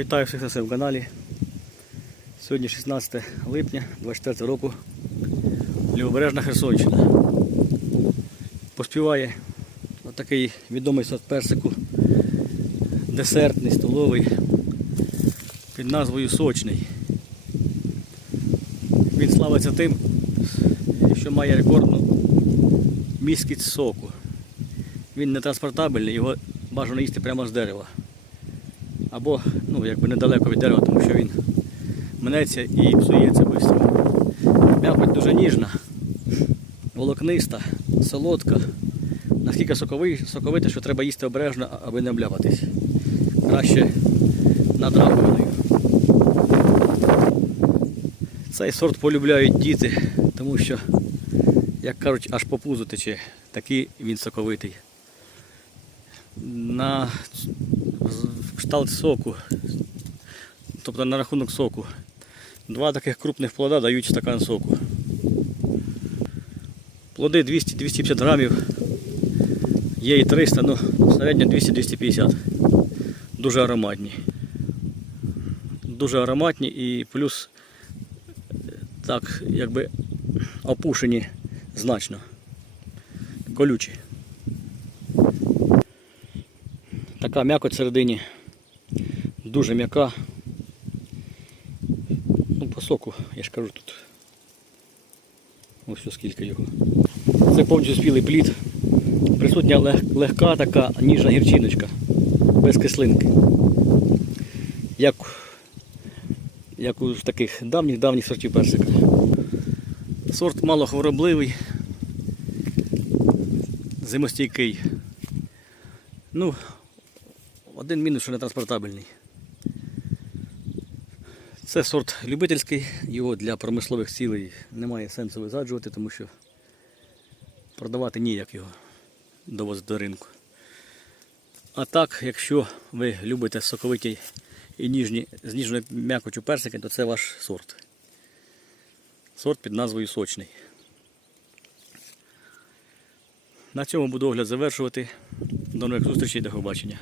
Вітаю всіх на своєму каналі. Сьогодні 16 липня 24 року. Лівобережна Херсонщина. Поспіває отакий відомий сорт персику, десертний, столовий, під назвою Сочний. Він славиться тим, що має рекордну міськість соку. Він не транспортабельний, його бажано їсти прямо з дерева. Або ну, якби недалеко від дерева, тому що він мнеться і псується швидко. М'якоть дуже ніжна, волокниста, солодка. Наскільки соковита, що треба їсти обережно, аби не обляпатись. Краще над раковиною. Цей сорт полюбляють діти, тому що, як кажуть, аж по пузу тече, такий він соковитий. На кшталт соку, тобто на рахунок соку. Два таких крупних плода дають стакан соку. Плоди 200-250 грамів, є і 300, ну середньо 200-250. Дуже ароматні. Дуже ароматні і плюс е, так, якби опушені значно. Колючі. Така м'якоть всередині. Дуже м'яка. Ну, по соку, я ж кажу тут. Ось скільки його. Це повністю спілий плід. Присутня лег- легка така ніжна гірчиночка. Без кислинки. Як, як у таких давніх-давніх сортів персика. Сорт малохворобливий, зимостійкий. Ну, один мінус, що не транспортабельний. Це сорт любительський, його для промислових цілей немає сенсу висаджувати, тому що продавати ніяк його довозити до ринку. А так, якщо ви любите соковиті і ніжні, з ніжною м'якотю персики, то це ваш сорт. Сорт під назвою Сочний. На цьому буду огляд завершувати. До нових зустрічей, до побачення.